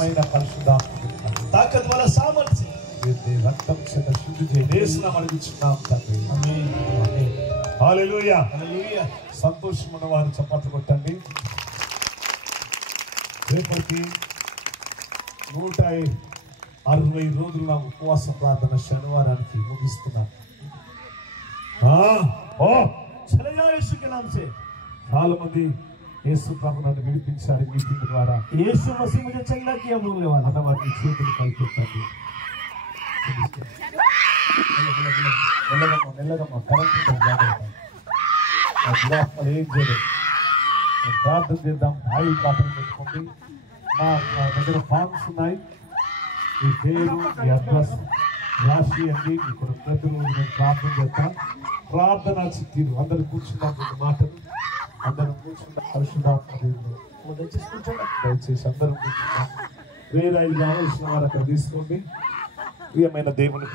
పరిశుద్ధాత్మ ताकत वाला सामर्थ्य రక్తం చేత శుద్ధి చేసిన అడుగుచున్నాం తండ్రి. आमीन హల్లెలూయా. हालेलुया సంతోషం ఉన్న వారు చప్పట్లు కొట్టండి. రేపటికి 160 రోజులు నా ఉపవాస ప్రార్థన శనివారానికి ముగిస్తున్నాను. चले जाओ यीशु के नाम से। చాలా మంది యేసు ప్రభు నన్ను విడిపించారు మీటింగ్ ద్వారా. यीशु मसीह मुझे चंगा किया बोलने वाला అన్న వారిని చేతులు కలిపెట్టండి. నెల్లగమ్మ కరెంట్ జాగ్రత్త. ఏం చేయలేదు. ప్రార్థన చేద్దాం. ఆయిల్ పాత్ర పెట్టుకోండి. మా దగ్గర ఫార్మ్స్ ఉన్నాయి. మీ పేరు, మీ అడ్రస్ రాసి అండి. ఇక్కడ ప్రతిరోజు నేను ప్రార్థన చేస్తాను. ప్రార్థన చిత్తీరు అందరు కూర్చున్నాం. మాటలు అందరం కూర్చున్నాం. పరిశుద్ధాత్మ దేవుడు దయచేసి అందరం కూర్చున్నాం. వేరే కావాల్సిన వారు అక్కడ తీసుకోండి. ప్రియమైన దేవుని